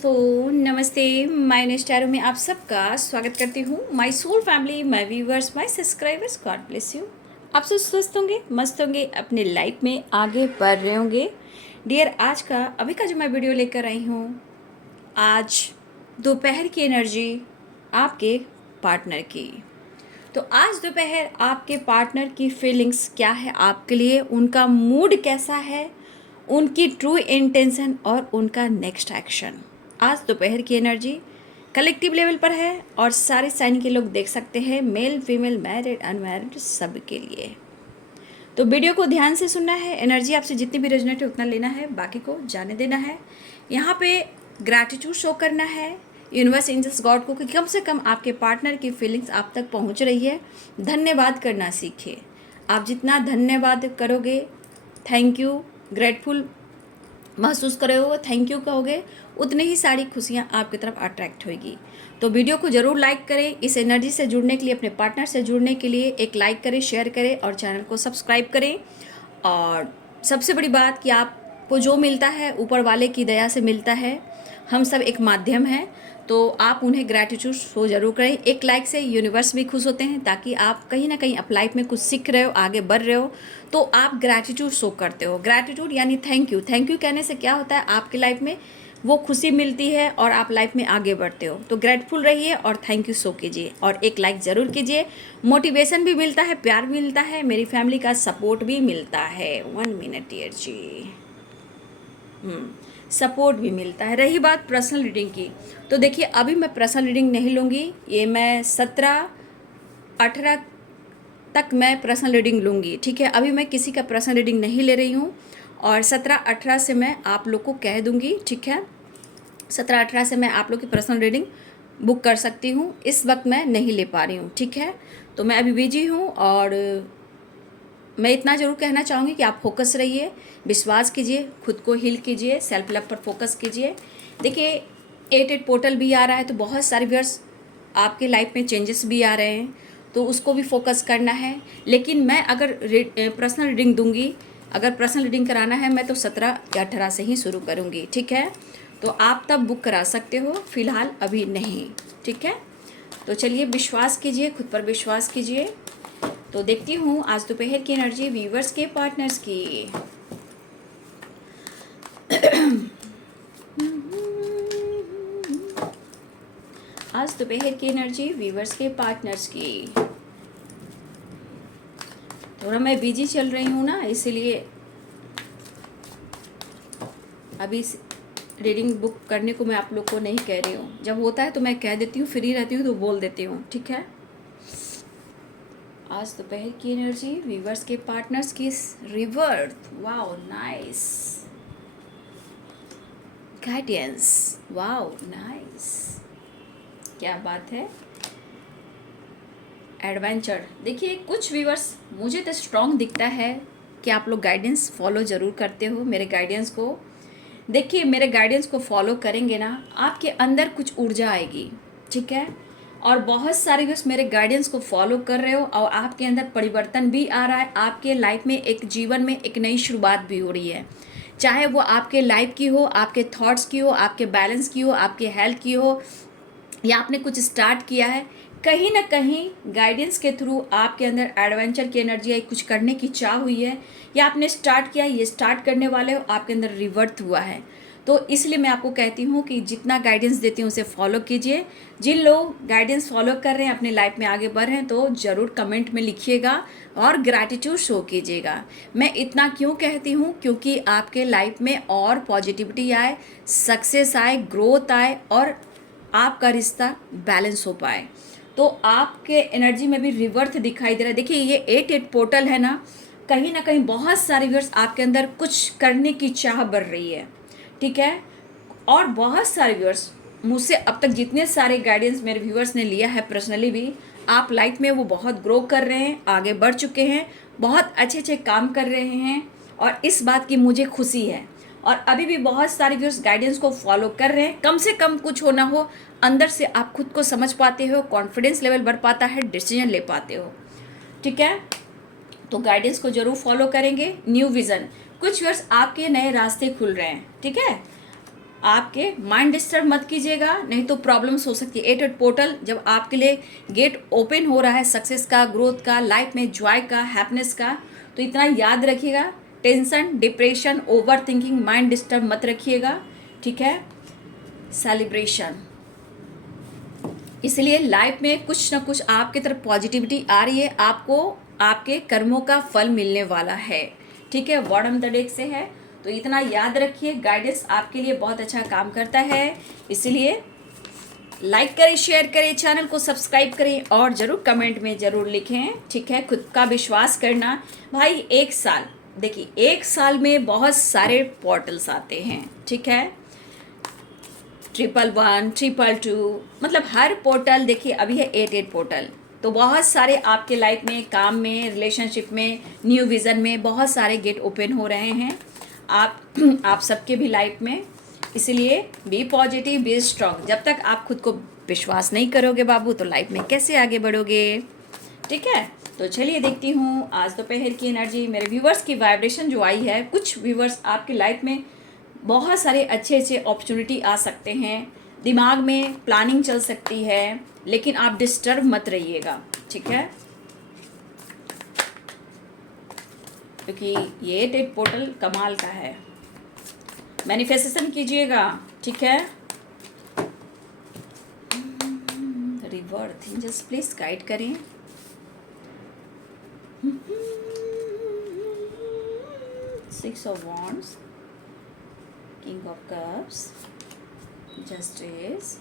दोस्तों, नमस्ते। माय नेस्टारो में आप सबका स्वागत करती हूँ। My soul family, my viewers, my subscribers, God bless you. आप सब स्वस्थ होंगे, मस्त होंगे, अपने लाइफ में आगे बढ़ रहे होंगे। डियर, आज का अभी का जो मैं वीडियो लेकर आई हूँ, आज दोपहर की एनर्जी आपके पार्टनर की। तो आज दोपहर आपके पार्टनर की फीलिंग्स क्या है आपके लिए, उनका मूड कैसा है, उनकी ट्रू इंटेंशन और उनका नेक्स्ट एक्शन। आज दोपहर की एनर्जी कलेक्टिव लेवल पर है और सारे साइन के लोग देख सकते हैं, मेल फीमेल मैरिड अनमैरिड सब के लिए। तो वीडियो को ध्यान से सुनना है। एनर्जी आपसे जितनी भी रेजोनेट है उतना लेना है, बाकी को जाने देना है। यहाँ पे ग्रैटिट्यूड शो करना है यूनिवर्स, एंजल्स, गॉड को कि कम से कम आपके पार्टनर की फीलिंग्स आप तक पहुँच रही है। धन्यवाद करना सीखिए। आप जितना धन्यवाद करोगे, थैंक यू, ग्रेटफुल महसूस करोगे, थैंक यू कहोगे, उतनी ही सारी खुशियाँ आपकी तरफ अट्रैक्ट होगी। तो वीडियो को ज़रूर लाइक करें। इस एनर्जी से जुड़ने के लिए, अपने पार्टनर से जुड़ने के लिए एक लाइक करें, शेयर करें और चैनल को सब्सक्राइब करें। और सबसे बड़ी बात कि आपको जो मिलता है ऊपर वाले की दया से मिलता है। हम सब एक माध्यम हैं, तो आप उन्हें ग्रैटिट्यूड शो जरूर करें। एक लाइक से यूनिवर्स भी खुश होते हैं, ताकि आप कहीं ना कहीं अपनी लाइफ में कुछ सीख रहे हो, आगे बढ़ रहे हो, तो आप ग्रैटिट्यूड शो करते हो। ग्रैटिट्यूड यानी थैंक यू। थैंक यू कहने से क्या होता है, आपकी लाइफ में वो खुशी मिलती है और आप लाइफ में आगे बढ़ते हो। तो ग्रेटफुल रहिए और थैंक यू शो कीजिए और एक लाइक ज़रूर कीजिए। मोटिवेशन भी मिलता है, प्यार भी मिलता है, मेरी फैमिली का सपोर्ट भी मिलता है। 1 मिनट डियर जी। सपोर्ट भी मिलता है। रही बात पर्सनल रीडिंग की, तो देखिए अभी मैं पर्सनल रीडिंग नहीं लूँगी। ये मैं 17-18 तक मैं पर्सनल रीडिंग लूँगी, ठीक है। अभी मैं किसी का पर्सनल रीडिंग नहीं ले रही हूँ और 17-18 से मैं आप लोग को कह दूँगी, ठीक है। 17-18 से मैं आप लोग की पर्सनल रीडिंग बुक कर सकती हूँ। इस वक्त मैं नहीं ले पा रही हूँ, ठीक है। तो मैं अभी बिजी हूँ और मैं इतना ज़रूर कहना चाहूँगी कि आप फोकस रहिए, विश्वास कीजिए, खुद को हील कीजिए, सेल्फ लव पर फोकस कीजिए। देखिए 8 पोर्टल भी आ रहा है, तो बहुत सारे व्यूअर्स आपके लाइफ में चेंजेस भी आ रहे हैं, तो उसको भी फोकस करना है। लेकिन मैं अगर पर्सनल रीडिंग दूंगी, अगर पर्सनल रीडिंग कराना है मैं तो 17 या 18 से ही शुरू करूँगी, ठीक है। तो आप तब बुक करा सकते हो, फ़िलहाल अभी नहीं, ठीक है। तो चलिए विश्वास कीजिए, खुद पर विश्वास कीजिए। तो देखती हूँ आज दोपहर की एनर्जी व्यूवर्स के पार्टनर्स की। आज दोपहर की एनर्जी व्यूवर्स के पार्टनर्स की। थोड़ा मैं बिजी चल रही हूँ ना, इसीलिए अभी रीडिंग बुक करने को मैं आप लोग को नहीं कह रही हूँ। जब होता है तो मैं कह देती हूँ, फ्री रहती हूँ तो बोल देती हूँ, ठीक है। आज दोपहर की एनर्जी व्यूवर्स के पार्टनर्स की रिवर्थ। Wow nice guidance, wow nice, क्या बात है। एडवेंचर, देखिए कुछ व्यूवर्स मुझे तो स्ट्रॉन्ग दिखता है कि आप लोग गाइडेंस फॉलो ज़रूर करते हो मेरे गाइडेंस को। देखिए मेरे गाइडेंस को फॉलो करेंगे ना, आपके अंदर कुछ ऊर्जा आएगी, ठीक है। और बहुत सारे व्यूअर्स मेरे गाइडेंस को फॉलो कर रहे हो और आपके अंदर परिवर्तन भी आ रहा है। आपके लाइफ में एक जीवन में एक नई शुरुआत भी हो रही है, चाहे वो आपके लाइफ की हो, आपके थॉट्स की हो, आपके बैलेंस की हो, आपके हेल्थ की हो, या आपने कुछ स्टार्ट किया है। कहीं ना कहीं गाइडेंस के थ्रू आपके अंदर एडवेंचर की एनर्जी आई, कुछ करने की चाह हुई है, या आपने स्टार्ट किया, ये स्टार्ट करने वाले हो, आपके अंदर रिवर्थ हुआ है। तो इसलिए मैं आपको कहती हूँ कि जितना गाइडेंस देती हूँ उसे फॉलो कीजिए। जिन लोग गाइडेंस फॉलो कर रहे हैं, अपने लाइफ में आगे बढ़ रहे हैं, तो ज़रूर कमेंट में लिखिएगा और ग्रैटिट्यूड शो कीजिएगा। मैं इतना क्यों कहती हूँ, क्योंकि आपके लाइफ में और पॉजिटिविटी आए, सक्सेस आए, ग्रोथ आए और आपका रिश्ता बैलेंस हो पाए। तो आपके एनर्जी में भी रिवर्थ दिखाई दे रहा है। देखिए ये 8 पोर्टल है ना, कहीं ना कहीं बहुत सारे व्यूअर्स आपके अंदर कुछ करने की चाह बढ़ रही है, ठीक है। और बहुत सारे व्यूअर्स मुझसे अब तक जितने सारे गाइडेंस मेरे व्यूअर्स ने लिया है पर्सनली भी, आप लाइफ में वो बहुत ग्रो कर रहे हैं, आगे बढ़ चुके हैं, बहुत अच्छे अच्छे काम कर रहे हैं और इस बात की मुझे खुशी है। और अभी भी बहुत सारे व्यूअर्स गाइडेंस को फॉलो कर रहे हैं। कम से कम कुछ हो ना हो, अंदर से आप खुद को समझ पाते हो, कॉन्फिडेंस लेवल बढ़ पाता है, डिसीजन ले पाते हो, ठीक है। तो गाइडेंस को जरूर फॉलो करेंगे। न्यू विज़न, कुछ व्यूअर्स आपके नए रास्ते खुल रहे हैं, ठीक है। आपके माइंड डिस्टर्ब मत कीजिएगा, नहीं तो प्रॉब्लम्स हो सकती है। 8 पोर्टल जब आपके लिए गेट ओपन हो रहा है सक्सेस का, ग्रोथ का, लाइफ में जॉय का, हैप्पीनेस का, तो इतना याद रखिएगा, tension, depression, over thinking, mind disturb मत रखिएगा, ठीक है। सेलिब्रेशन, इसलिए लाइफ में कुछ ना कुछ आपकी तरफ पॉजिटिविटी आ रही है, आपको आपके कर्मों का फल मिलने वाला है, ठीक है। बॉटम द डेक से है, तो इतना याद रखिए, गाइडेंस आपके लिए बहुत अच्छा काम करता है। इसलिए लाइक करें, शेयर करें, चैनल को सब्सक्राइब करें और ज़रूर कमेंट में ज़रूर लिखें, ठीक है। खुद का विश्वास करना भाई। 1 साल, देखिए 1 साल में बहुत सारे पोर्टल्स आते हैं, ठीक है। 111, 222, मतलब हर पोर्टल, देखिए अभी है 8 पोर्टल, तो बहुत सारे आपके लाइफ में, काम में, रिलेशनशिप में, न्यू विज़न में बहुत सारे गेट ओपन हो रहे हैं आप सबके भी लाइफ में। इसलिए बी पॉजिटिव, बी स्ट्रांग। जब तक आप खुद को विश्वास नहीं करोगे बाबू, तो लाइफ में कैसे आगे बढ़ोगे, ठीक है। तो चलिए देखती हूँ आज दोपहर की एनर्जी, मेरे व्यूवर्स की वाइब्रेशन जो आई है। कुछ व्यूवर्स आपके लाइफ में बहुत सारे अच्छे अच्छे अपॉर्चुनिटी आ सकते हैं, दिमाग में प्लानिंग चल सकती है, लेकिन आप डिस्टर्ब मत रहिएगा, ठीक है, क्योंकि ये 8 पोर्टल कमाल का है। मैनिफेस्टेशन कीजिएगा, ठीक है। रिवर्थ एंजल्स प्लीज गाइड करें। Six of wands, king of cups, justice.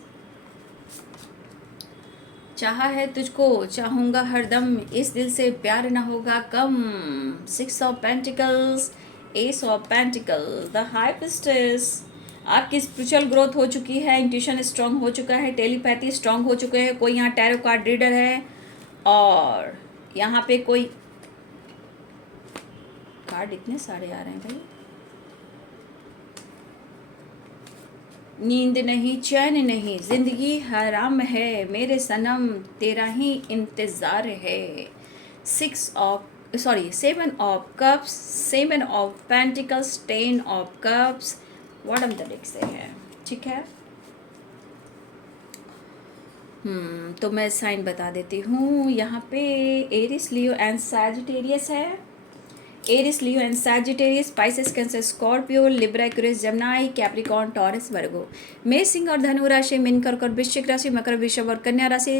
चाहा है तुझको, चाहूँगा हरदम, इस दिल से प्यार ना होगा कम। 6 of pentacles, S of pentacle, the high priestess. आपकी स्पिरिचुअल ग्रोथ हो चुकी है, इंट्यूशन स्ट्रांग हो चुका है, टेलीपैथी स्ट्रांग हो चुके हैं। कोई यहाँ टैरो कार्ड रीडर है और यहाँ पे कोई कार्ड इतने सारे आ रहे हैं भाई। नींद नहीं, चैन नहीं, जिंदगी हराम है, मेरे सनम तेरा ही इंतज़ार है। 7 of cups, 7 of pentacles, 10 of cups, bottom the deck से है, ठीक है। तो मैं साइन बता देती हूँ। यहाँ पे एरिस, लियो एंड सैजिटेरियस है। Aries, Leo and Sagittarius, Pisces, Cancer, Scorpio, Libra, Aquarius, Gemini, Capricorn, Taurus, Virgo. मेष, सिंह और धनु राशि, मीन, कर्क और वृश्चिक राशि, मकर, वृषभ और कन्या राशि,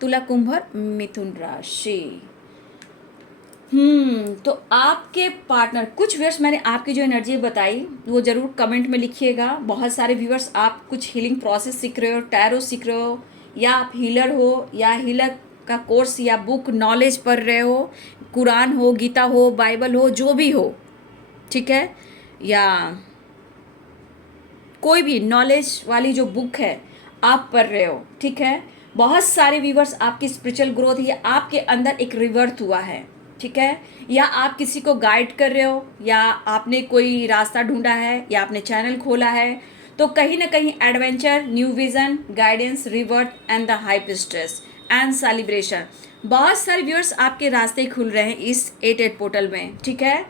तुला, कुंभ और मिथुन राशि। तो आपके पार्टनर, कुछ व्यूअर्स मैंने आपकी जो एनर्जी बताई वो ज़रूर कमेंट में लिखिएगा। बहुत सारे व्यूअर्स आप कुछ हीलिंग प्रोसेस सीख रहे हो, टैरो सीख रहे हो, या आप हीलर हो, या हीलर का कोर्स या बुक नॉलेज पढ़ रहे हो, कुरान हो, गीता हो, बाइबल हो, जो भी हो, ठीक है, या कोई भी नॉलेज वाली जो बुक है आप पढ़ रहे हो, ठीक है। बहुत सारे व्यूअर्स आपकी स्पिरिचुअल ग्रोथ या आपके अंदर एक रिवर्थ हुआ है, ठीक है, या आप किसी को गाइड कर रहे हो, या आपने कोई रास्ता ढूंढा है, या आपने चैनल खोला है, तो कहीं ना कहीं adventure, new vision, guidance, रिवर्थ and the high priestess and celebration, बहुत सारे व्यूअर्स आपके रास्ते खुल रहे हैं इस 8 पोर्टल में, ठीक है।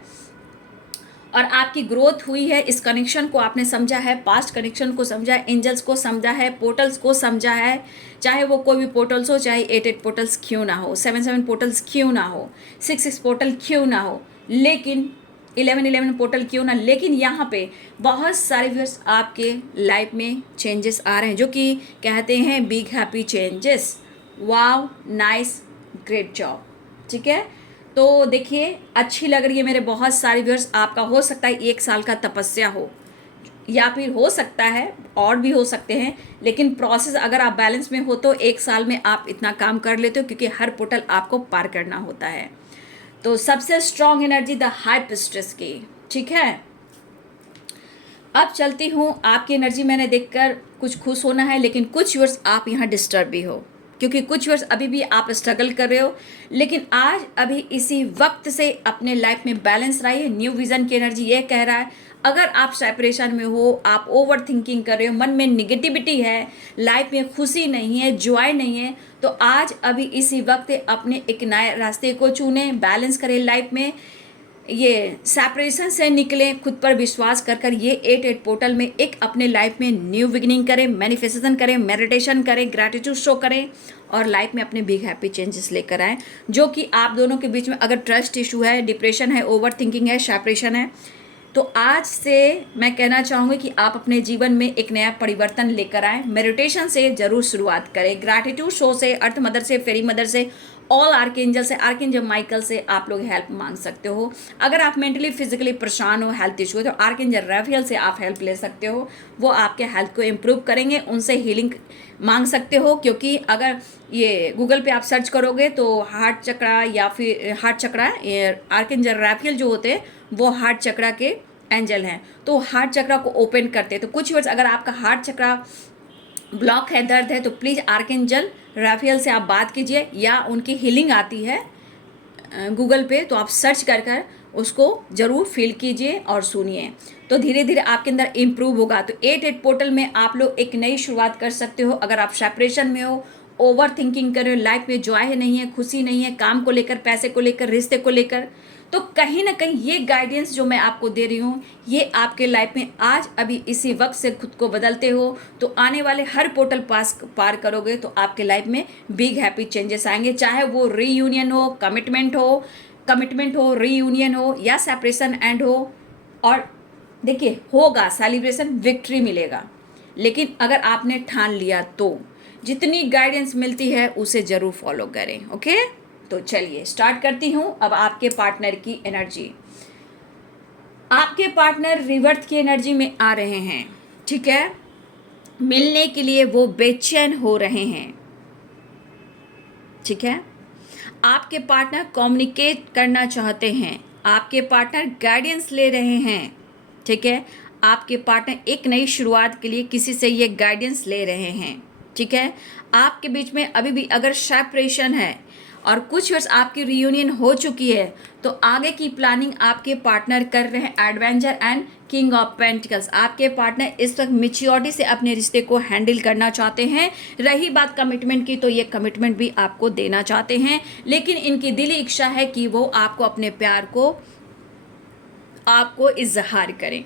और आपकी ग्रोथ हुई है, इस कनेक्शन को आपने समझा है, पास्ट कनेक्शन को समझा है, एंजल्स को समझा है, पोर्टल्स को समझा है, चाहे वो कोई भी पोर्टल्स हो, चाहे 8 पोर्टल्स क्यों ना हो, 7 पोर्टल्स क्यों ना हो, 6 पोर्टल क्यों ना हो, लेकिन 11 पोर्टल क्यों ना, लेकिन यहाँ पे बहुत सारे व्यूअर्स आपके लाइफ में चेंजेस आ रहे हैं, जो कि कहते हैं बिग हैप्पी चेंजेस। वाव, नाइस, ग्रेट जॉब, ठीक है। तो देखिए अच्छी लग रही है मेरे बहुत सारे व्यूअर्स। आपका हो सकता है 1 साल का तपस्या हो, या फिर हो सकता है और भी हो सकते हैं, लेकिन प्रोसेस अगर आप बैलेंस में हो तो 1 साल में आप इतना काम कर लेते हो, क्योंकि हर पोर्टल आपको पार करना होता है। तो सबसे strong energy the high priestess की, ठीक है। अब चलती हूँ, आपकी एनर्जी मैंने देखकर कुछ खुश होना है, लेकिन कुछ व्यूअर्स आप यहाँ डिस्टर्ब भी हो, क्योंकि कुछ व्यूअर्स अभी भी आप स्ट्रगल कर रहे हो, लेकिन आज अभी इसी वक्त से अपने लाइफ में बैलेंस रहिए। न्यू विजन की एनर्जी ये कह रहा है, अगर आप सेपरेशन में हो, आप ओवर थिंकिंग कर रहे हो, मन में निगेटिविटी है, लाइफ में खुशी नहीं है, जॉय नहीं है, तो आज अभी इसी वक्त अपने एक नए रास्ते को चुने, बैलेंस करें लाइफ में। ये सेपरेशन से निकलें, खुद पर विश्वास कर कर ये 8 पोर्टल में एक अपने लाइफ में न्यू बिगिनिंग करें, मैनिफेस्टेशन करें, मेडिटेशन करें, ग्रैटिट्यूड शो करें और लाइफ में अपने बिग हैप्पी चेंजेस लेकर आएँ। जो कि आप दोनों के बीच में अगर ट्रस्ट इशू है, डिप्रेशन है, ओवर थिंकिंग है, सेपरेशन है, तो आज से मैं कहना चाहूँगी कि आप अपने जीवन में एक नया परिवर्तन लेकर आएँ। मेडिटेशन से ज़रूर शुरुआत करें, ग्रैटिट्यूड शो से, अर्थ मदर से, फेरी मदर से, ऑल आर्कएंजल से, आर्कएंजल माइकल से आप लोग हेल्प मांग सकते हो। अगर आप मेंटली फिजिकली परेशान हो, हेल्थ इशू है, तो आर्कएंजल राफेल से आप हेल्प ले सकते हो। वो आपके हेल्थ को इम्प्रूव करेंगे, उनसे हीलिंग मांग सकते हो। क्योंकि अगर ये गूगल पे आप सर्च करोगे तो हार्ट चक्रा या फिर हार्ट चक्रा, आर्कएंजल राफेल जो होते हैं वो हार्ट चक्रा के एंजल हैं, तो हार्ट चक्रा को ओपन करते हैं। तो कुछ वर्ष अगर आपका हार्ट चक्रा ब्लॉक है, दर्द है, तो प्लीज़ आर्कएंजल राफेल से आप बात कीजिए, या उनकी हीलिंग आती है गूगल पे, तो आप सर्च कर कर उसको ज़रूर फील कीजिए और सुनिए, तो धीरे धीरे आपके अंदर इम्प्रूव होगा। तो 8 पोर्टल में आप लोग एक नई शुरुआत कर सकते हो। अगर आप सेपरेशन में हो, ओवर थिंकिंग कर रहे हो, लाइफ में जॉय नहीं है, खुशी नहीं है, काम को लेकर, पैसे को लेकर, रिश्ते को लेकर, तो कहीं ना कहीं ये गाइडेंस जो मैं आपको दे रही हूँ, ये आपके लाइफ में आज अभी इसी वक्त से खुद को बदलते हो तो आने वाले हर पोर्टल पार करोगे तो आपके लाइफ में बिग हैप्पी चेंजेस आएंगे। चाहे वो रीयूनियन हो, कमिटमेंट हो, रीयूनियन हो या सेपरेशन एंड हो। और देखिए, होगा सेलिब्रेशन, विक्ट्री मिलेगा, लेकिन अगर आपने ठान लिया तो जितनी गाइडेंस मिलती है उसे ज़रूर फॉलो करें। ओके, तो चलिए स्टार्ट करती हूँ। अब आपके पार्टनर की एनर्जी, आपके पार्टनर रिवर्थ की एनर्जी में आ रहे हैं, ठीक है। मिलने के लिए वो बेचैन हो रहे हैं, ठीक है। आपके पार्टनर कम्युनिकेट करना चाहते हैं, आपके पार्टनर गाइडेंस ले रहे हैं, ठीक है। आपके पार्टनर एक नई शुरुआत के लिए किसी से ये गाइडेंस ले रहे हैं, ठीक है। आपके बीच में अभी भी अगर सेपरेशन है और कुछ वर्ष आपकी रियूनियन हो चुकी है तो आगे की प्लानिंग आपके पार्टनर कर रहे हैं। Adventure and king of pentacles, आपके पार्टनर इस वक्त मैच्योरिटी से अपने रिश्ते को हैंडल करना चाहते हैं। रही बात कमिटमेंट की, तो ये कमिटमेंट भी आपको देना चाहते हैं, लेकिन इनकी दिली इच्छा है कि वो आपको अपने प्यार को आपको इजहार करें।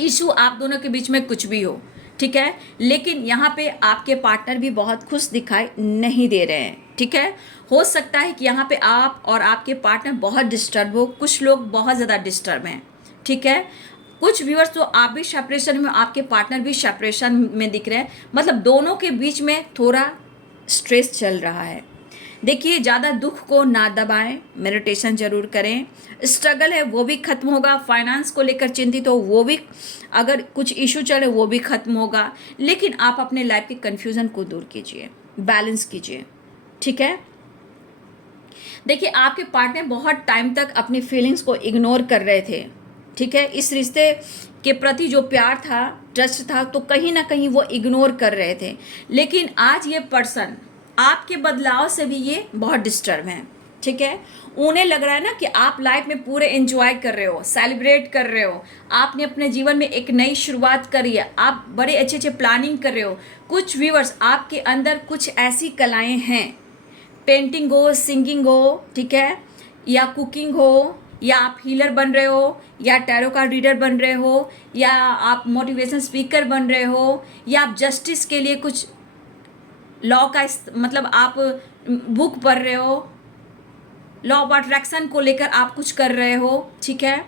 इशू आप दोनों के बीच में कुछ भी हो, ठीक है, लेकिन यहाँ पे आपके पार्टनर भी बहुत खुश दिखाई नहीं दे रहे हैं, ठीक है। हो सकता है कि यहाँ पे आप और आपके पार्टनर बहुत डिस्टर्ब हो, कुछ लोग बहुत ज़्यादा डिस्टर्ब हैं, ठीक है। कुछ व्यूअर्स तो आप भी सेपरेशन में, आपके पार्टनर भी सेपरेशन में दिख रहे हैं, मतलब दोनों के बीच में थोड़ा स्ट्रेस चल रहा है। देखिए, ज़्यादा दुख को ना दबाएं, मेडिटेशन जरूर करें। स्ट्रगल है वो भी खत्म होगा, फाइनेंस को लेकर चिंतित हो वो भी, अगर कुछ इशू चले वो भी खत्म होगा, लेकिन आप अपने लाइफ के कन्फ्यूज़न को दूर कीजिए, बैलेंस कीजिए, ठीक है। देखिए, आपके पार्टनर बहुत टाइम तक अपनी फीलिंग्स को इग्नोर कर रहे थे, ठीक है। इस रिश्ते के प्रति जो प्यार था, ट्रस्ट था, तो कहीं ना कहीं वो इग्नोर कर रहे थे, लेकिन आज ये पर्सन आपके बदलाव से भी ये बहुत डिस्टर्ब हैं, ठीक है। उन्हें लग रहा है ना कि आप लाइफ में पूरे एंजॉय कर रहे हो, सेलिब्रेट कर रहे हो, आपने अपने जीवन में एक नई शुरुआत करी है, आप बड़े अच्छे अच्छे प्लानिंग कर रहे हो। कुछ व्यूअर्स, आपके अंदर कुछ ऐसी कलाएं हैं, पेंटिंग हो, सिंगिंग हो, ठीक है, या कुकिंग हो, या आप हीलर बन रहे हो, या टैरो कार्ड रीडर बन रहे हो, या आप मोटिवेशन स्पीकर बन रहे हो, या आप जस्टिस के लिए कुछ लॉ का मतलब आप बुक पढ़ रहे हो, लॉ ऑफ अट्रैक्शन को लेकर आप कुछ कर रहे हो, ठीक है।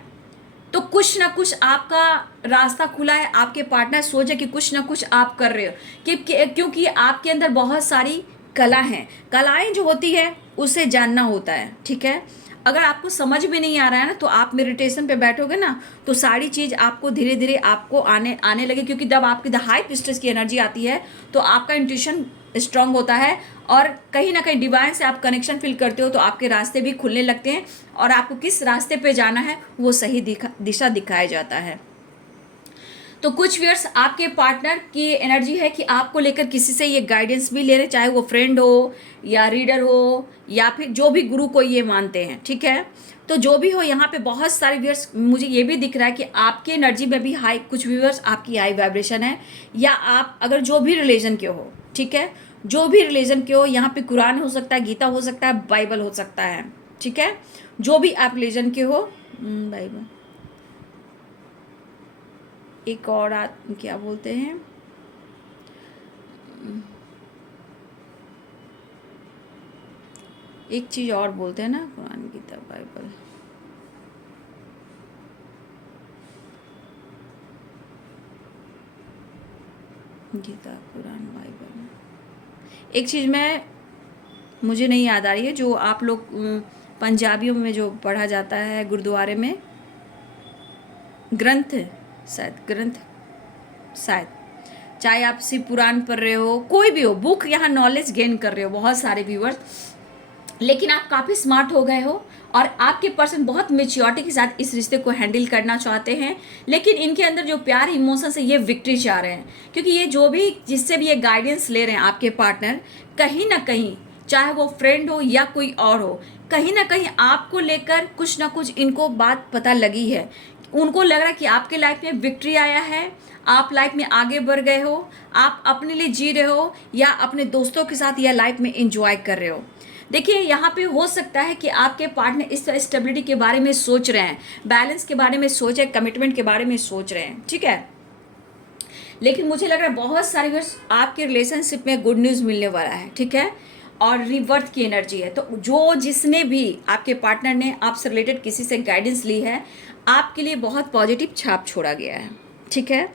तो कुछ ना कुछ आपका रास्ता खुला है, आपके पार्टनर सोचे कि कुछ ना कुछ आप कर रहे हो, क्योंकि आपके अंदर बहुत सारी कला हैं। कलाएं जो होती है उसे जानना होता है, ठीक है। अगर आपको समझ में नहीं आ रहा है ना, तो आप मेडिटेशन पे बैठोगे ना, तो सारी चीज़ आपको धीरे धीरे आपको आने लगे, क्योंकि जब आपकी द हाई प्रिस्टेस की एनर्जी आती है तो आपका इंट्यूशन स्ट्रांग होता है और कहीं ना कहीं डिवाइन से आप कनेक्शन फील करते हो, तो आपके रास्ते भी खुलने लगते हैं और आपको किस रास्ते पे जाना है वो सही दिशा दिखाया जाता है। तो कुछ व्यूअर्स, आपके पार्टनर की एनर्जी है कि आपको लेकर किसी से ये गाइडेंस भी ले रहे, चाहे वो फ्रेंड हो या रीडर हो या फिर जो भी गुरु को ये मानते हैं, ठीक है। तो जो भी हो, यहाँ पे बहुत सारे व्यूअर्स, मुझे ये भी दिख रहा है कि आपके एनर्जी में भी हाई, कुछ व्यूअर्स आपकी हाई वाइब्रेशन है, या आप अगर जो भी रिलीजन के हो, ठीक है, जो भी रिलीजन के हो, यहाँ पे कुरान हो सकता है, गीता हो सकता है, बाइबल हो सकता है, ठीक है। जो भी आप रिलीजन के हो। भाई बहन, एक और क्या बोलते हैं, एक चीज़ और बोलते हैं ना, कुरान गीता बाइबल, गीता कुरान बाइबल, एक चीज़ मैं मुझे नहीं याद आ रही है, जो आप लोग पंजाबियों में जो पढ़ा जाता है गुरुद्वारे में, ग्रंथ, शायद ग्रंथ, शायद, चाहे आप शिव पुराण पढ़ रहे हो, कोई भी हो बुक, यहाँ नॉलेज गेन कर रहे हो बहुत सारे व्यूअर्स, लेकिन आप काफ़ी स्मार्ट हो गए हो और आपके पर्सन बहुत मेच्योरिटी के साथ इस रिश्ते को हैंडल करना चाहते हैं, लेकिन इनके अंदर जो प्यार इमोशन है ये विक्ट्री चाह रहे हैं, क्योंकि ये जो भी जिससे भी ये गाइडेंस ले रहे हैं आपके पार्टनर, कहीं ना कहीं चाहे वो फ्रेंड हो या कोई और हो, कहीं ना कहीं आपको लेकर कुछ ना कुछ इनको बात पता लगी है। उनको लग रहा है कि आपके लाइफ में विक्ट्री आया है, आप लाइफ में आगे बढ़ गए हो, आप अपने लिए जी रहे हो या अपने दोस्तों के साथ या लाइफ में इंजॉय कर रहे हो। देखिए यहाँ पे हो सकता है कि आपके पार्टनर इस तरह स्टेबिलिटी के बारे में सोच रहे हैं, बैलेंस के बारे में सोच रहे हैं, कमिटमेंट के बारे में सोच रहे हैं, ठीक है। लेकिन मुझे लग रहा है बहुत सारे वर्ष आपके रिलेशनशिप में गुड न्यूज़ मिलने वाला है, ठीक है, और रिवर्थ की एनर्जी है। तो जो जिसने भी आपके पार्टनर ने आपसे रिलेटेड किसी से गाइडेंस ली है, आपके लिए बहुत पॉजिटिव छाप छोड़ा गया है, ठीक है,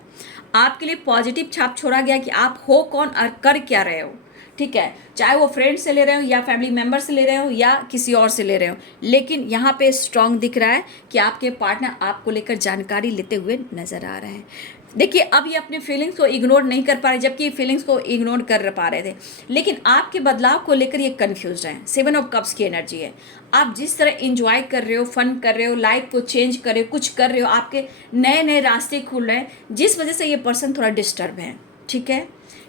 आपके लिए पॉजिटिव छाप छोड़ा गया कि आप हो कौन और कर क्या रहे हो, ठीक है, चाहे वो फ्रेंड से ले रहे हो या फैमिली मेम्बर से ले रहे हो या किसी और से ले रहे हो, लेकिन यहाँ पे स्ट्रांग दिख रहा है कि आपके पार्टनर आपको लेकर जानकारी लेते हुए नजर आ रहे हैं। देखिए अब ये अपने फीलिंग्स को इग्नोर नहीं कर पा रहे, जबकि फीलिंग्स को इग्नोर कर पा रहे थे, लेकिन आपके बदलाव को लेकर ये कंफ्यूज हैं। 7 ऑफ कप्स की एनर्जी है, आप जिस तरह इंजॉय कर रहे हो, फन कर रहे हो, लाइफ को चेंज कर रहे हो, कुछ कर रहे हो, आपके नए नए रास्ते खुल रहे हैं, जिस वजह से ये पर्सन थोड़ा डिस्टर्ब है, ठीक है,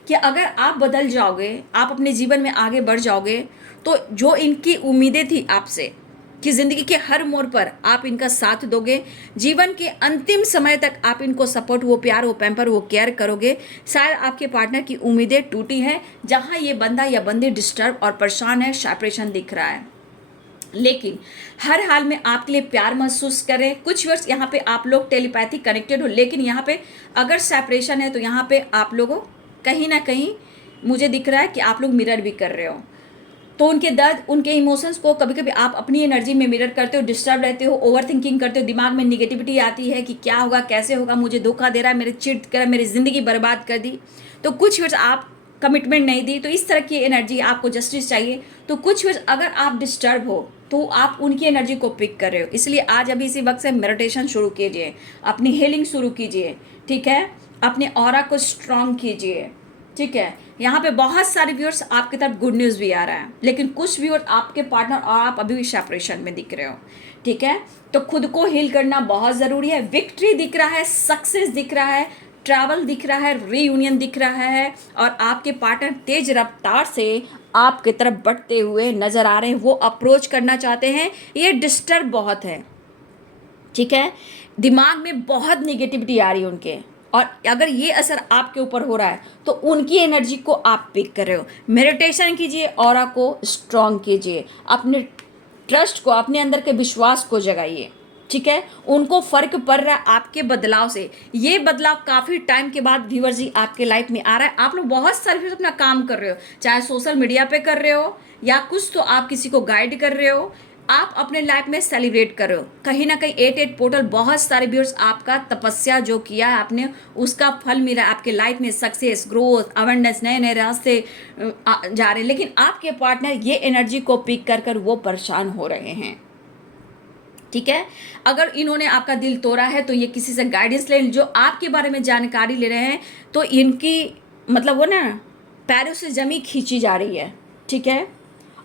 कि अगर आप बदल जाओगे, आप अपने जीवन में आगे बढ़ जाओगे, तो जो इनकी उम्मीदें थी आपसे कि ज़िंदगी के हर मोड़ पर आप इनका साथ दोगे, जीवन के अंतिम समय तक आप इनको सपोर्ट, वो प्यार, वो पैम्पर, वो केयर करोगे, शायद आपके पार्टनर की उम्मीदें टूटी हैं, जहाँ ये बंदा या बंदी डिस्टर्ब और परेशान है, सेपरेशन दिख रहा है। लेकिन हर हाल में आपके लिए प्यार महसूस करें। कुछ वर्ष यहाँ पे आप लोग टेलीपैथी कनेक्टेड हो, लेकिन यहाँ पे अगर सेपरेशन है तो यहाँ पे आप लोगों कहीं ना कहीं मुझे दिख रहा है कि आप लोग मिरर भी कर रहे हो, तो उनके दर्द, उनके इमोशंस को कभी कभी आप अपनी एनर्जी में मिरर करते हो, डिस्टर्ब रहते हो, ओवर थिंकिंग करते हो, दिमाग में निगेटिविटी आती है कि क्या होगा, कैसे होगा, मुझे धोखा दे रहा है, मेरे चिट कर, मेरी ज़िंदगी बर्बाद कर दी। तो कुछ वर्ष आप कमिटमेंट नहीं दी, तो इस तरह की एनर्जी, आपको जस्टिस चाहिए। तो कुछ वर्ष अगर आप डिस्टर्ब हो तो आप उनकी एनर्जी को पिक कर रहे हो, इसलिए आज अभी इसी वक्त से मेडिटेशन शुरू कीजिए, अपनी हीलिंग शुरू कीजिए, ठीक है, अपने ऑरा को स्ट्रांग कीजिए, ठीक है। यहाँ पे बहुत सारे व्यूअर्स आपकी तरफ गुड न्यूज़ भी आ रहा है, लेकिन कुछ व्यूअर्स आपके पार्टनर और आप अभी भी सेपरेशन में दिख रहे हो, ठीक है। तो खुद को हील करना बहुत ज़रूरी है। विक्ट्री दिख रहा है, सक्सेस दिख रहा है, ट्रैवल दिख रहा है, रीयूनियन दिख रहा है, और आपके पार्टनर तेज रफ्तार से आपके तरफ बढ़ते हुए नज़र आ रहे हैं, वो अप्रोच करना चाहते हैं। ये डिस्टर्ब बहुत है, ठीक है, दिमाग में बहुत निगेटिविटी आ रही है उनके, और अगर ये असर आपके ऊपर हो रहा है तो उनकी एनर्जी को आप पिक कर रहे हो। मेडिटेशन कीजिए, ऑरा को स्ट्रांग कीजिए, अपने ट्रस्ट को, अपने अंदर के विश्वास को जगाइए, ठीक है। उनको फर्क पड़ रहा है आपके बदलाव से, ये बदलाव काफ़ी टाइम के बाद व्यूअर जी आपके लाइफ में आ रहा है। आप लोग बहुत सारे अपना काम कर रहे हो, चाहे सोशल मीडिया पे कर रहे हो या कुछ तो आप किसी को गाइड कर रहे हो, आप अपने लाइफ में सेलिब्रेट कर रहे हो। कहीं ना कहीं 88 पोर्टल, बहुत सारे व्यूअर्स, आपका तपस्या जो किया है आपने, उसका फल मिला आपके लाइफ में, सक्सेस, ग्रोथ, अवेंडनेस, नए नए रास्ते जा रहे हैं। लेकिन आपके पार्टनर ये एनर्जी को पिक कर कर वो परेशान हो रहे हैं, ठीक है। अगर इन्होंने आपका दिल तोड़ा है तो ये किसी से गाइडेंस ले, जो आपके बारे में जानकारी ले रहे हैं, तो इनकी मतलब वो ना पैरों से जमी खींची जा रही है, ठीक है,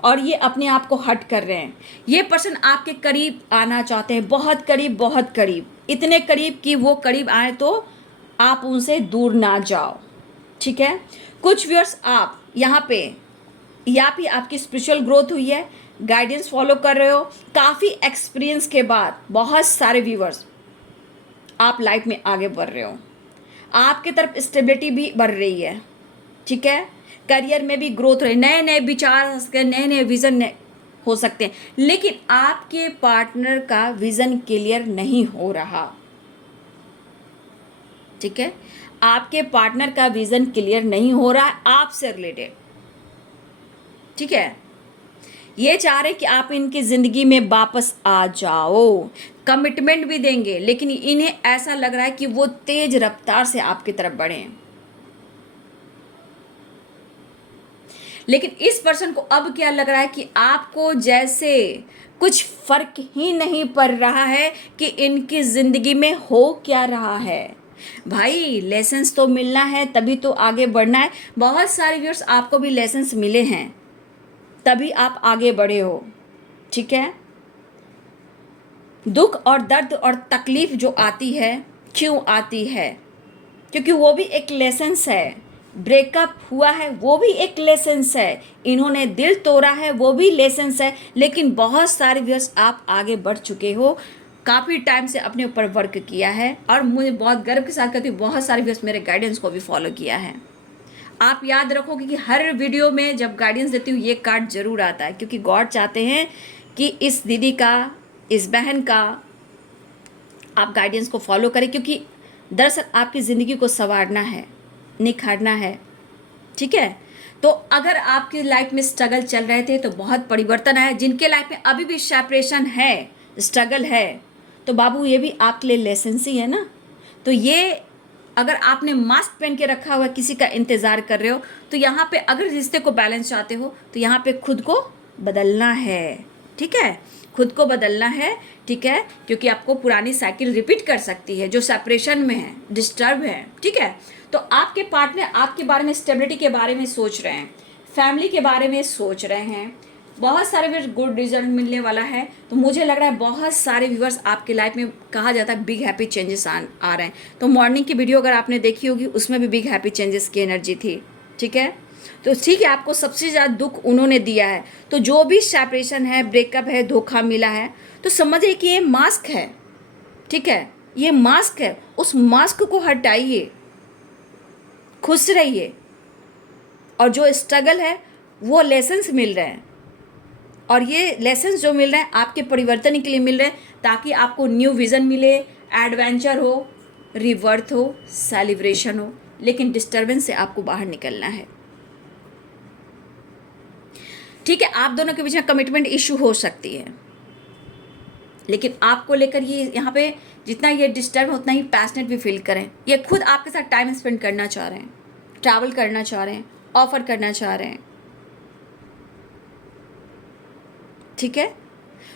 और ये अपने आप को हट कर रहे हैं। ये पर्सन आपके करीब आना चाहते हैं, बहुत करीब, बहुत करीब, इतने करीब कि वो करीब आए तो आप उनसे दूर ना जाओ, ठीक है। कुछ व्यूअर्स आप यहाँ पे या भी आपकी स्पिरिचुअल ग्रोथ हुई है, गाइडेंस फॉलो कर रहे हो, काफ़ी एक्सपीरियंस के बाद बहुत सारे व्यूअर्स आप लाइफ में आगे बढ़ रहे हो, आपके तरफ स्टेबिलिटी भी बढ़ रही है, ठीक है, करियर में भी ग्रोथ रही, नए नए विचार, नए नए विजन हो सकते हैं, लेकिन आपके पार्टनर का विज़न क्लियर नहीं हो रहा। ठीक है, आपके पार्टनर का विज़न क्लियर नहीं हो रहा है आपसे रिलेटेड। ठीक है, ये चाह रहे कि आप इनकी ज़िंदगी में वापस आ जाओ, कमिटमेंट भी देंगे, लेकिन इन्हें ऐसा लग रहा है कि वो तेज रफ्तार से आपकी तरफ बढ़े। लेकिन इस पर्सन को अब क्या लग रहा है कि आपको जैसे कुछ फर्क ही नहीं पड़ रहा है कि इनकी ज़िंदगी में हो क्या रहा है। भाई लेसन्स तो मिलना है, तभी तो आगे बढ़ना है। बहुत सारे व्यूअर्स आपको भी लेसन्स मिले हैं, तभी आप आगे बढ़े हो। ठीक है, दुख और दर्द और तकलीफ जो आती है, क्यों आती है? क्योंकि वो भी एक लेसन्स है। ब्रेकअप हुआ है, वो भी एक लेसन्स है। इन्होंने दिल तोड़ा है, वो भी लेसन्स है। लेकिन बहुत सारे व्यूअर्स आप आगे बढ़ चुके हो, काफ़ी टाइम से अपने ऊपर वर्क किया है, और मुझे बहुत गर्व के साथ कहती हूँ बहुत सारे व्यूअर्स मेरे गाइडेंस को भी फॉलो किया है। आप याद रखोगे कि हर वीडियो में जब गाइडेंस देती हूँ ये कार्ड जरूर आता है, क्योंकि गॉड चाहते हैं कि इस दीदी का, इस बहन का आप गाइडेंस को फॉलो करें, क्योंकि दरअसल आपकी ज़िंदगी को संवारना है, निखारना है। ठीक है, तो अगर आपकी लाइफ में स्ट्रगल चल रहे थे तो बहुत परिवर्तन आया। जिनके लाइफ में अभी भी सेपरेशन है, स्ट्रगल है, तो बाबू ये भी आपके लिए लेसन ही है ना। तो ये अगर आपने मास्क पहन के रखा हुआ किसी का इंतज़ार कर रहे हो, तो यहाँ पे अगर रिश्ते को बैलेंस चाहते हो तो यहाँ पे खुद को बदलना है। ठीक है, खुद को बदलना है। ठीक है, क्योंकि आपको पुरानी साइकिल रिपीट कर सकती है जो सेपरेशन में है, डिस्टर्ब है। ठीक है, तो आपके पार्टनर आपके बारे में, स्टेबिलिटी के बारे में सोच रहे हैं, फैमिली के बारे में सोच रहे हैं, बहुत सारे व्यूअर्स गुड रिजल्ट मिलने वाला है। तो मुझे लग रहा है बहुत सारे व्यूअर्स आपके लाइफ में, कहा जाता है बिग हैप्पी चेंजेस आ रहे हैं। तो मॉर्निंग की वीडियो अगर आपने देखी होगी उसमें भी बिग हैप्पी चेंजेस की एनर्जी थी। ठीक है, तो ठीक है, आपको सबसे ज़्यादा दुख उन्होंने दिया है। तो जो भी सेपरेशन है, ब्रेकअप है, धोखा मिला है, तो समझिए कि ये मास्क है। ठीक है, ये मास्क है, उस मास्क को हटाइए, खुश रहिए, और जो स्ट्रगल है वो लेसन्स मिल रहे हैं, और ये लेसन्स जो मिल रहे हैं आपके परिवर्तन के लिए मिल रहे हैं, ताकि आपको न्यू विज़न मिले, एडवेंचर हो, रिवर्थ हो, सेलिब्रेशन हो। लेकिन डिस्टर्बेंस से आपको बाहर निकलना है। ठीक है, आप दोनों के बीच में कमिटमेंट इशू हो सकती है, लेकिन आपको लेकर ये यहाँ पे जितना ये डिस्टर्ब उतना ही पैशनेट भी फील करें। ये खुद आपके साथ टाइम स्पेंड करना चाह रहे हैं, ट्रैवल करना चाह रहे हैं, ऑफर करना चाह रहे हैं। ठीक है,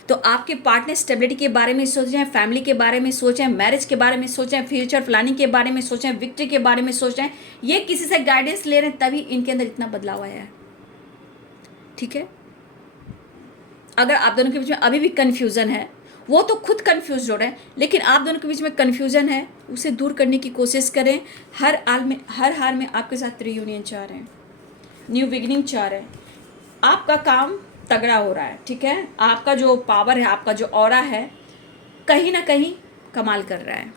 तो आपके पार्टनर स्टेबिलिटी के बारे में सोचें, फैमिली के बारे में सोचें, मैरिज के बारे में सोचें, फ्यूचर प्लानिंग के बारे में सोचें, विक्ट्री के बारे में सोचें। ये किसी से गाइडेंस ले रहे हैं, तभी इनके अंदर इतना बदलाव आया है। ठीक है, अगर आप दोनों के बीच में अभी भी कन्फ्यूज़न है, वो तो खुद कन्फ्यूज हो रहे हैं, लेकिन आप दोनों के बीच में कन्फ्यूज़न है, उसे दूर करने की कोशिश करें। हर हाल में आपके साथ रियूनियन चाह रहे हैं, न्यू बिगिनिंग चाह रहे हैं। आपका काम तगड़ा हो रहा है। ठीक है, आपका जो पावर है, आपका जो ऑरा है, कहीं ना कहीं कमाल कर रहा है।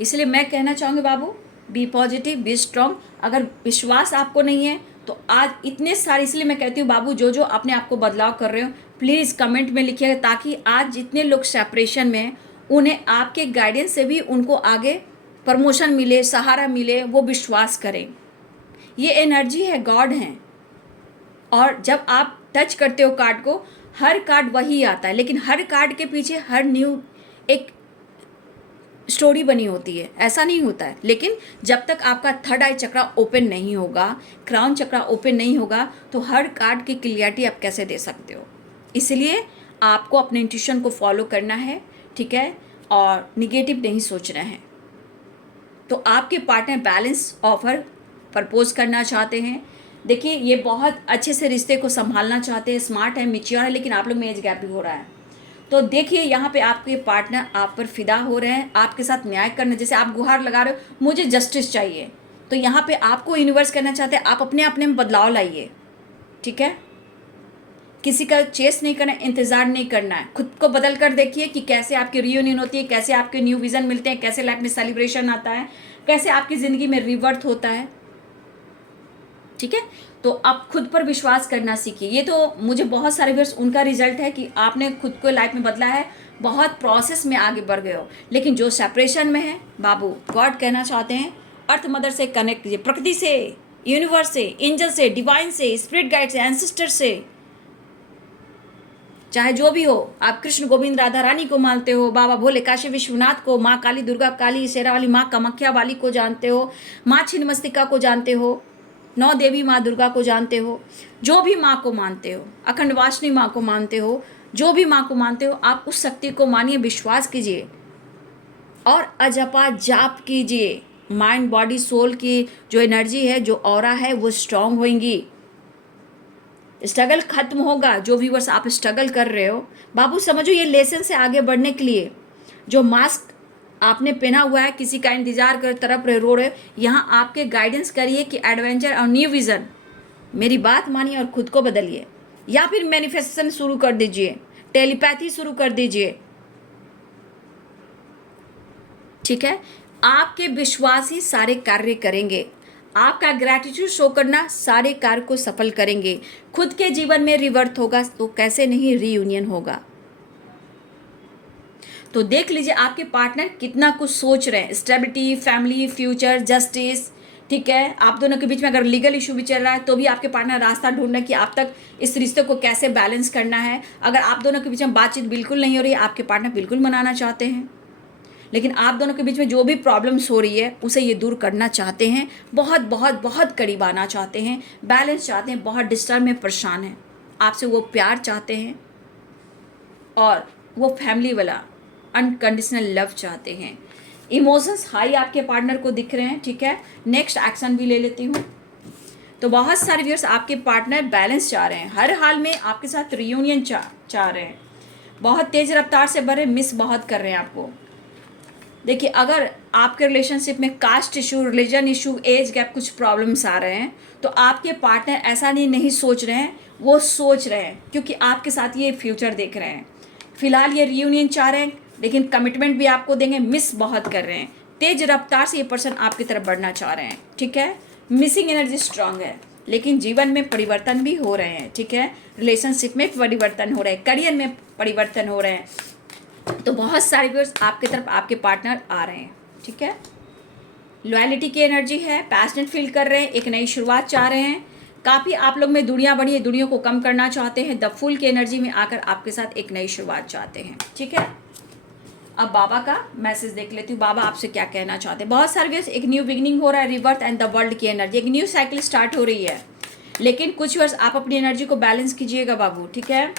इसलिए मैं कहना चाहूँगी बाबू, बी पॉजिटिव, बी स्ट्रांग। अगर विश्वास आपको नहीं है तो आज इतने सारे, इसलिए मैं कहती हूँ बाबू, जो जो अपने आप को बदलाव कर रहे हो प्लीज़ कमेंट में लिखिएगा, ताकि आज जितने लोग सेपरेशन में हैं उन्हें आपके गाइडेंस से भी उनको आगे प्रमोशन मिले, सहारा मिले, वो विश्वास करें। ये एनर्जी है, गॉड हैं। और जब आप टच करते हो कार्ड को, हर कार्ड वही आता है, लेकिन हर कार्ड के पीछे हर न्यू एक स्टोरी बनी होती है, ऐसा नहीं होता है। लेकिन जब तक आपका थर्ड आई चक्रा ओपन नहीं होगा, क्राउन चक्रा ओपन नहीं होगा, तो हर कार्ड की क्लियरिटी आप कैसे दे सकते हो। इसलिए आपको अपने इंट्यूशन को फॉलो करना है। ठीक है, और निगेटिव नहीं सोचना है। तो आपके पार्टनर बैलेंस ऑफर प्रपोज करना चाहते हैं। देखिए, ये बहुत अच्छे से रिश्ते को संभालना चाहते हैं, स्मार्ट है, मैच्योर है, लेकिन आप लोग में एज गैप भी हो रहा है। तो देखिए, यहाँ पे आपके पार्टनर आप पर फिदा हो रहे हैं, आपके साथ न्याय करना, जैसे आप गुहार लगा रहे हो मुझे जस्टिस चाहिए, तो यहाँ पे आपको यूनिवर्स करना चाहते हैं, आप अपने में बदलाव लाइए। ठीक है, किसी का चेस नहीं करना, इंतज़ार नहीं करना है, खुद को बदल कर देखिए कि कैसे आपकी रियूनियन होती है, कैसे आपके न्यू विज़न मिलते हैं, कैसे लाइफ में सेलिब्रेशन आता है, कैसे आपकी ज़िंदगी में रिवर्थ होता है। ठीक है। तो आप खुद पर विश्वास करना सीखिए। ये तो मुझे बहुत सारे व्यूअर्स उनका रिजल्ट है कि आपने खुद को लाइफ में बदला है, बहुत प्रोसेस में आगे बढ़ गए हो। लेकिन जो सेपरेशन में है, बाबू गॉड कहना चाहते हैं अर्थ मदर से कनेक्ट कीजिए, प्रकृति से, यूनिवर्स से, एंजल से, डिवाइन से, स्पिरिट गाइड से, एंसेस्टर से, चाहे जो भी हो। आप कृष्ण गोविंद राधा रानी को मानते हो, बाबा भोले काशी विश्वनाथ को, माँ काली, दुर्गा काली, शेरा वाली माँ कामाख्या वाली को जानते हो, माँ छिन्नमस्तिका को जानते हो, 9 देवी माँ दुर्गा को जानते हो, जो भी माँ को मानते हो, अखंड वासनी माँ को मानते हो, जो भी माँ को मानते हो, आप उस शक्ति को मानिए, विश्वास कीजिए और अजपा जाप कीजिए। माइंड बॉडी सोल की जो एनर्जी है, जो ऑरा है, वो स्ट्रांग होंगी। स्ट्रगल खत्म होगा। जो व्यूअर्स आप स्ट्रगल कर रहे हो, बाबू समझो ये लेसन से आगे बढ़ने के लिए जो मास्क आपने पहना हुआ है, किसी का इंतजार कर तरफ रो रहे हो, यहाँ आपके गाइडेंस करिए कि एडवेंचर और न्यू विजन, मेरी बात मानिए और खुद को बदलिए, या फिर मैनिफेस्टेशन शुरू कर दीजिए, टेलीपैथी शुरू कर दीजिए। ठीक है, आपके विश्वास ही सारे कार्य करेंगे। आपका ग्रैटिट्यूड शो करना सारे कार्य को सफल करेंगे। खुद के जीवन में रिवर्थ होगा तो कैसे नहीं रीयूनियन होगा। तो देख लीजिए आपके पार्टनर कितना कुछ सोच रहे हैं, स्टेबिलिटी, फैमिली, फ्यूचर, जस्टिस। ठीक है, आप दोनों के बीच में अगर लीगल इशू भी चल रहा है तो भी आपके पार्टनर रास्ता ढूंढ रहे हैं कि आप तक इस रिश्ते को कैसे बैलेंस करना है। अगर आप दोनों के बीच में बातचीत बिल्कुल नहीं हो रही है, आपके पार्टनर बिल्कुल मनाना चाहते हैं, लेकिन आप दोनों के बीच में जो भी प्रॉब्लम्स हो रही है उसे ये दूर करना चाहते हैं, बहुत बहुत बहुत करीब आना चाहते हैं, बैलेंस चाहते हैं, बहुत डिस्टर्ब में परेशान हैं, आपसे वो प्यार चाहते हैं और वो फैमिली वाला अनकंडीशनल लव चाहते हैं। इमोशंस हाई आपके पार्टनर को दिख रहे हैं। ठीक है, नेक्स्ट एक्शन भी ले लेती हूँ। तो बहुत सारे व्यूअर्स आपके पार्टनर बैलेंस चाह रहे हैं, हर हाल में आपके साथ रियूनियन चाह रहे हैं, बहुत तेज़ रफ्तार से बढ़ रहे, मिस बहुत कर रहे हैं आपको। देखिए, अगर आपके रिलेशनशिप में caste issue, religion issue, age gap, कुछ प्रॉब्लम्स आ रहे हैं तो आपके पार्टनर ऐसा नहीं सोच रहे हैं, वो सोच रहे हैं क्योंकि आपके साथ ये फ्यूचर देख रहे हैं। फिलहाल ये रियूनियन चाह रहे हैं लेकिन कमिटमेंट भी आपको देंगे, मिस बहुत कर रहे हैं, तेज रफ्तार से ये पर्सन आपकी तरफ बढ़ना चाह रहे हैं। ठीक है, मिसिंग एनर्जी स्ट्रांग है लेकिन जीवन में परिवर्तन भी हो रहे हैं। ठीक है, रिलेशनशिप में परिवर्तन हो रहे हैं, करियर में परिवर्तन हो रहे हैं। तो बहुत सारे व्यूअर्स आपके तरफ आपके पार्टनर आ रहे हैं। ठीक है, लॉयलिटी की एनर्जी है, पैशनेट फील कर रहे हैं, एक नई शुरुआत चाह रहे हैं, काफ़ी आप लोग में दूरियां बढ़ी है, दूरियों को कम करना चाहते हैं, द फूल की एनर्जी में आकर आपके साथ एक नई शुरुआत चाहते हैं। ठीक है, अब बाबा का मैसेज देख लेती हूँ, बाबा आपसे क्या कहना चाहते हैं। बहुत सारे व्यूअर्स एक न्यू बिगनिंग हो रहा है, रिवर्थ एंड द वर्ल्ड की एनर्जी, एक न्यू साइकिल स्टार्ट हो रही है, लेकिन कुछ व्यूअर्स आप अपनी एनर्जी को बैलेंस कीजिएगा बाबू। ठीक है,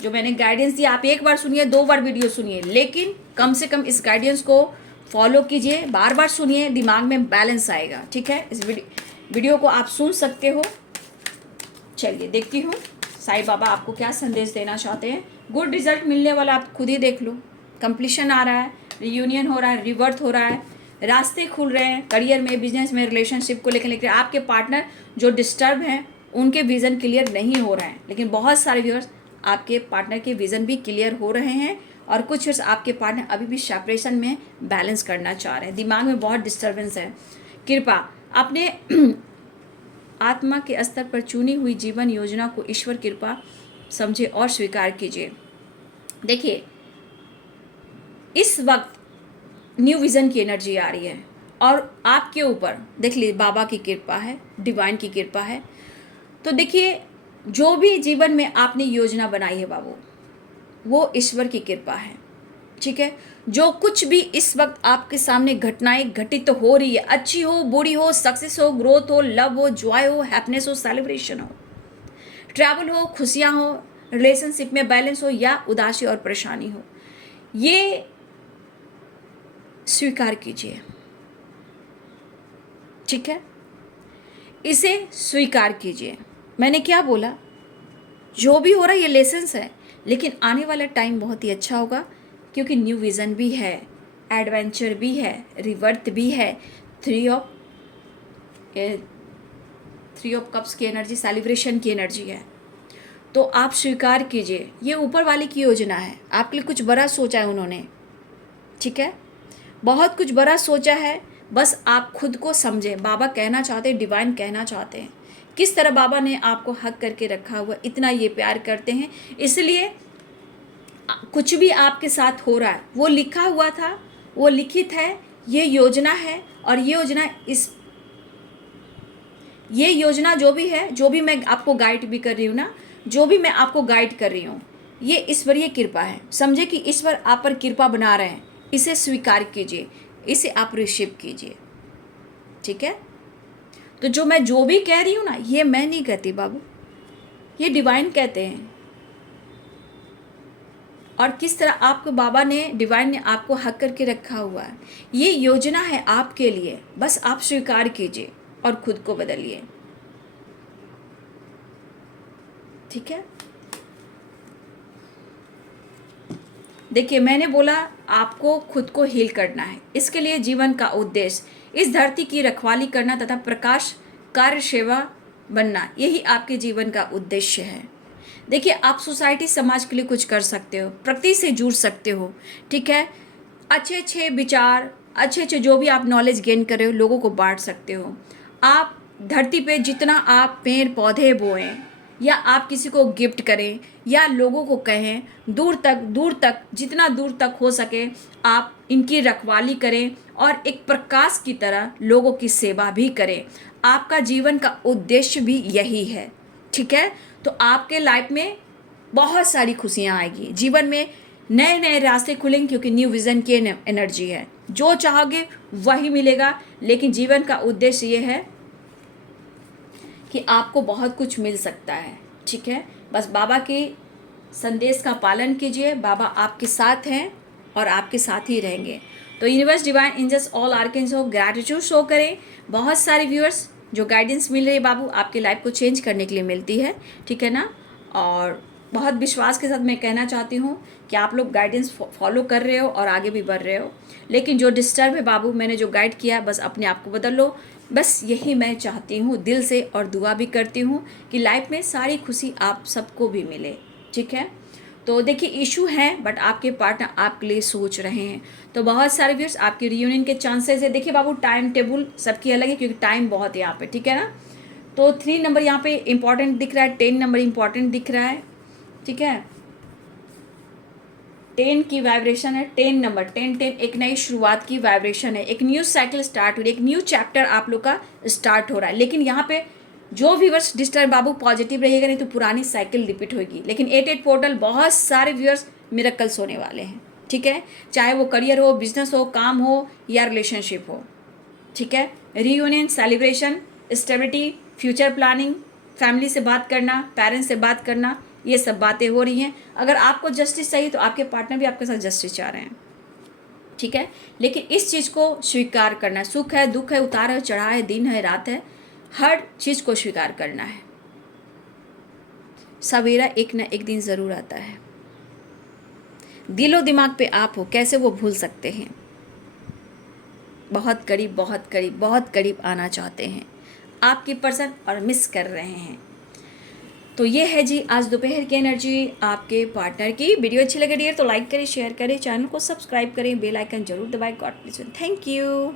जो मैंने गाइडेंस दिया आप एक बार सुनिए, 2 बार वीडियो सुनिए, लेकिन कम से कम इस गाइडेंस को फॉलो कीजिए, बार बार सुनिए, दिमाग में बैलेंस आएगा। ठीक है, इस वीडियो को आप सुन सकते हो। चलिए देखती हूँ साईं बाबा आपको क्या संदेश देना चाहते हैं। गुड रिजल्ट मिलने वाला आप खुद ही देख लो, कंप्लीशन आ रहा है, रियूनियन हो रहा है, रिवर्थ हो रहा है, रास्ते खुल रहे हैं करियर में, बिजनेस में, रिलेशनशिप को लेकर आपके पार्टनर जो डिस्टर्ब हैं उनके विज़न क्लियर नहीं हो रहे हैं, लेकिन बहुत सारे व्यूअर्स आपके पार्टनर के विज़न भी क्लियर हो रहे हैं और कुछ व्यूअर्स आपके पार्टनर अभी भी सेपरेशन में बैलेंस करना चाह रहे हैं, दिमाग में बहुत डिस्टर्बेंस है। कृपा अपने आत्मा के स्तर पर चुनी हुई जीवन योजना को ईश्वर कृपा समझे और स्वीकार कीजिए। देखिए, इस वक्त न्यू विज़न की एनर्जी आ रही है और आपके ऊपर देख लीजिए बाबा की कृपा है, डिवाइन की कृपा है। तो देखिए, जो भी जीवन में आपने योजना बनाई है बाबू, वो ईश्वर की कृपा है। ठीक है, जो कुछ भी इस वक्त आपके सामने घटनाएं घटित तो हो रही है, अच्छी हो, बुरी हो, सक्सेस हो, ग्रोथ हो, लव हो, जॉय हो, हैप्पीनेस हो, सेलिब्रेशन हो, ट्रैवल हो, खुशियां हो, रिलेशनशिप में बैलेंस हो या उदासी और परेशानी हो, ये स्वीकार कीजिए। ठीक है, इसे स्वीकार कीजिए। मैंने क्या बोला, जो भी हो रहा है ये लेसन्स है, लेकिन आने वाला टाइम बहुत ही अच्छा होगा क्योंकि न्यू विज़न भी है, एडवेंचर भी है, रिवर्थ भी है, थ्री ऑफ कप्स की एनर्जी, सेलिब्रेशन की एनर्जी है। तो आप स्वीकार कीजिए, ये ऊपर वाले की योजना है, आपके लिए कुछ बड़ा सोचा है उन्होंने। ठीक है, बहुत कुछ बड़ा सोचा है, बस आप खुद को समझें। बाबा कहना चाहते हैं, डिवाइन कहना चाहते हैं किस तरह बाबा ने आपको हक करके रखा हुआ, इतना ये प्यार करते हैं। इसलिए कुछ भी आपके साथ हो रहा है वो लिखा हुआ था, वो लिखित है, ये योजना है। और ये योजना जो भी है, जो भी मैं आपको गाइड भी कर रही हूँ ना, जो भी मैं आपको गाइड कर रही हूँ, ये ईश्वरीय कृपा है। समझे कि ईश्वर आप पर कृपा बना रहे हैं, इसे स्वीकार कीजिए, इसे आप रिसीव कीजिए। ठीक है, तो जो भी कह रही हूँ ना, ये मैं नहीं कहती बाबू, ये डिवाइन कहते हैं। और किस तरह आपको बाबा ने, डिवाइन ने आपको हक करके रखा हुआ है, ये योजना है आपके लिए। बस आप स्वीकार कीजिए और खुद को बदलिए। ठीक है, देखिए मैंने बोला आपको खुद को हील करना है। इसके लिए जीवन का उद्देश्य इस धरती की रखवाली करना तथा प्रकाश कार्य सेवा बनना, यही आपके जीवन का उद्देश्य है। देखिए आप सोसाइटी समाज के लिए कुछ कर सकते हो, प्रकृति से जुड़ सकते हो। ठीक है, अच्छे अच्छे विचार, अच्छे अच्छे जो भी आप नॉलेज गेन कर रहे हो, लोगों को बांट सकते हो। आप धरती पे जितना आप पेड़ पौधे बोएं, या आप किसी को गिफ्ट करें, या लोगों को कहें, दूर तक जितना दूर तक हो सके आप इनकी रखवाली करें और एक प्रकाश की तरह लोगों की सेवा भी करें। आपका जीवन का उद्देश्य भी यही है। ठीक है, तो आपके लाइफ में बहुत सारी खुशियाँ आएगी, जीवन में नए नए रास्ते खुलेंगे, क्योंकि न्यू विज़न की एनर्जी है। जो चाहोगे वही मिलेगा। लेकिन जीवन का उद्देश्य ये है कि आपको बहुत कुछ मिल सकता है। ठीक है, बस बाबा के संदेश का पालन कीजिए। बाबा आपके साथ हैं और आपके साथ ही रहेंगे। तो universe, divine angels, all archangels gratitude show करें। बहुत सारे व्यूअर्स जो गाइडेंस मिल रही है बाबू, आपकी लाइफ को चेंज करने के लिए मिलती है। ठीक है ना, और बहुत विश्वास के साथ मैं कहना चाहती हूँ कि आप लोग गाइडेंस फॉलो कर रहे हो और आगे भी बढ़ रहे हो। लेकिन जो डिस्टर्ब है बाबू, मैंने जो गाइड किया, बस अपने आप को बदल लो। बस यही मैं चाहती हूँ दिल से, और दुआ भी करती हूँ कि लाइफ में सारी खुशी आप सबको भी मिले। ठीक है, तो देखिए इशू है, बट आपके पार्टनर आपके लिए सोच रहे हैं। तो बहुत सारे व्यूअर्स आपके रियूनियन के चांसेस है। देखिए बाबू, टाइम टेबल सबकी अलग है, क्योंकि टाइम बहुत है यहाँ पे। ठीक है ना, तो 3 नंबर यहाँ पे इंपॉर्टेंट दिख रहा है, 10 नंबर इंपॉर्टेंट दिख रहा है। ठीक है, 10 की वाइब्रेशन है, 10 नंबर, 10 एक नई शुरुआत की वाइब्रेशन है। एक न्यू साइकिल स्टार्ट हो रही है, एक न्यू चैप्टर आप लोग का स्टार्ट हो रहा है। लेकिन यहाँ पे जो व्यूअर्स डिस्टर्ब बाबू पॉजिटिव रहेगा, नहीं तो पुरानी साइकिल रिपीट होगी। लेकिन 8 पोर्टल बहुत सारे व्यूअर्स मिरेकल्स होने वाले हैं। ठीक है, चाहे वो करियर हो, बिजनेस हो, काम हो या रिलेशनशिप हो। ठीक है, reunion, celebration, stability, future planning, family से बात करना, पेरेंट्स से बात करना, ये सब बातें हो रही हैं। अगर आपको जस्टिस चाहिए तो आपके पार्टनर भी आपके साथ जस्टिस चाह रहे हैं। ठीक है, लेकिन इस चीज़ को स्वीकार करना है। सुख है, दुख है, उतार है, चढ़ाव है, दिन है, रात है, हर चीज़ को स्वीकार करना है। सवेरा एक ना एक दिन ज़रूर आता है। दिलो दिमाग पे आप हो, कैसे वो भूल सकते हैं। बहुत करीब, बहुत करीब, बहुत करीब आना चाहते हैं आपकी पर्सन, और मिस कर रहे हैं। तो ये है जी आज दोपहर की एनर्जी आपके पार्टनर की। वीडियो अच्छी लगे डियर तो लाइक करें, शेयर करें, चैनल को सब्सक्राइब करें, बेल आइकन जरूर दबाएं। God bless you, thank you.